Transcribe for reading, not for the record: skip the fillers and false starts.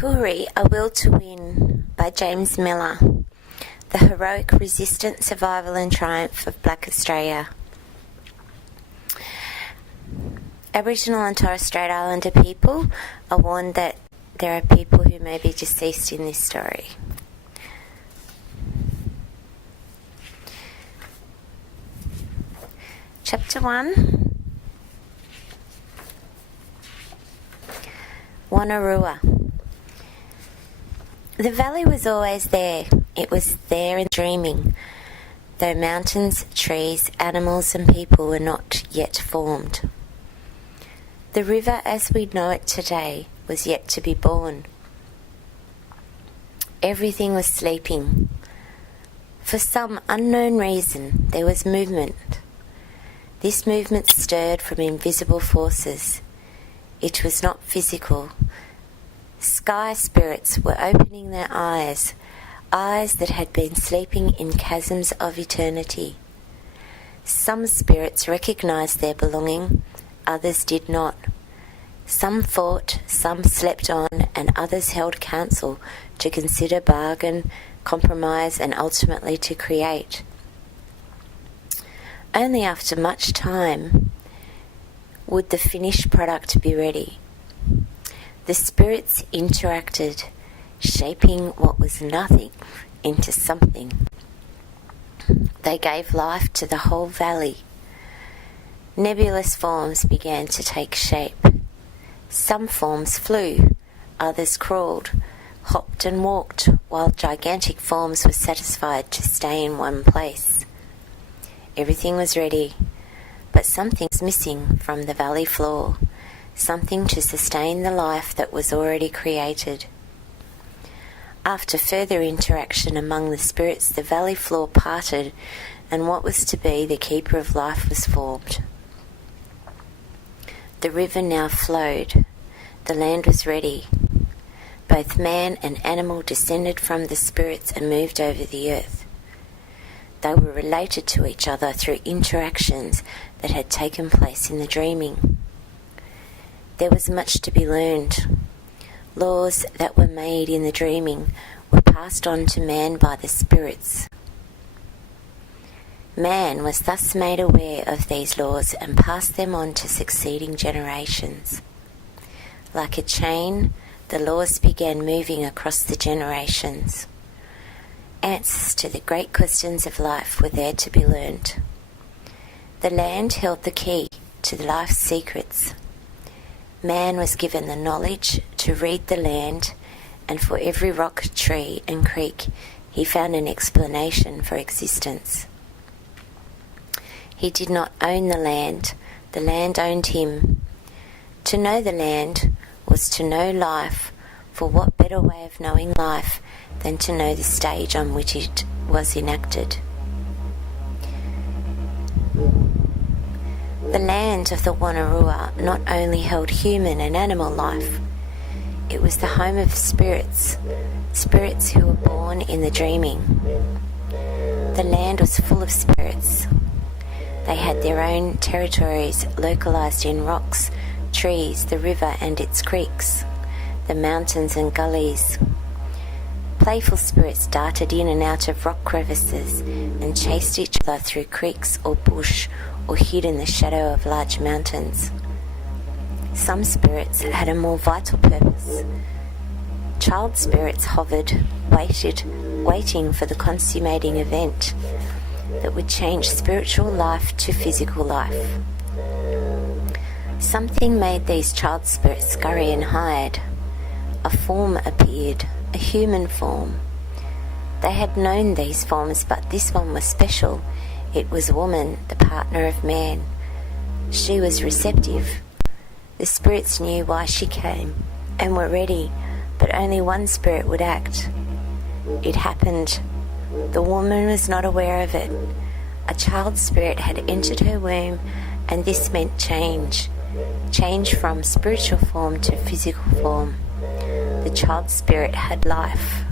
Koori, A Will to Win by James Miller. The heroic resistance, survival and triumph of Black Australia. Aboriginal and Torres Strait Islander people are warned that there are people who may be deceased in this story. Chapter 1. Wonnarua. The valley was always there. It was there in dreaming, though mountains, trees, animals and people were not yet formed. The river as we know it today was yet to be born. Everything was sleeping. For some unknown reason, there was movement. This movement stirred from invisible forces. It was not physical. Sky spirits were opening their eyes that had been sleeping in chasms of eternity. Some spirits recognized their belonging, others did not. Some fought, some slept on, and others held council to consider, bargain, compromise, and ultimately to create. Only after much time would the finished product be ready. The spirits interacted, shaping what was nothing into something. They gave life to the whole valley. Nebulous forms began to take shape. Some forms flew, others crawled, hopped and walked, while gigantic forms were satisfied to stay in one place. Everything was ready, but something was missing from the valley floor, something to sustain the life that was already created. After further interaction among the spirits, the valley floor parted, and what was to be the keeper of life was formed. The river now flowed. The land was ready. Both man and animal descended from the spirits and moved over the earth. They were related to each other through interactions that had taken place in the dreaming. There was much to be learned. Laws that were made in the dreaming were passed on to man by the spirits. Man was thus made aware of these laws and passed them on to succeeding generations. Like a chain, the laws began moving across the generations. Answers to the great questions of life were there to be learned. The land held the key to life's secrets. Man was given the knowledge to read the land, and for every rock, tree and creek he found an explanation for existence. He did not own the land owned him. To know the land was to know life, for what better way of knowing life than to know the stage on which it was enacted. The land of the Wonnarua not only held human and animal life, it was the home of spirits who were born in the dreaming. The land was full of spirits. They had their own territories localized in rocks, trees, the river and its creeks, the mountains and gullies. Playful spirits darted in and out of rock crevices and chased each other through creeks or bush or hid in the shadow of large mountains. Some spirits had a more vital purpose. Child spirits hovered, waiting for the consummating event that would change spiritual life to physical life. Something made these child spirits scurry and hide. A form appeared, a human form. They had known these forms, but this one was special. It was woman, the partner of man. She was receptive. The spirits knew why she came and were ready, but only one spirit would act. It happened. The woman was not aware of it. A child spirit had entered her womb, and this meant change. Change from spiritual form to physical form. The child spirit had life.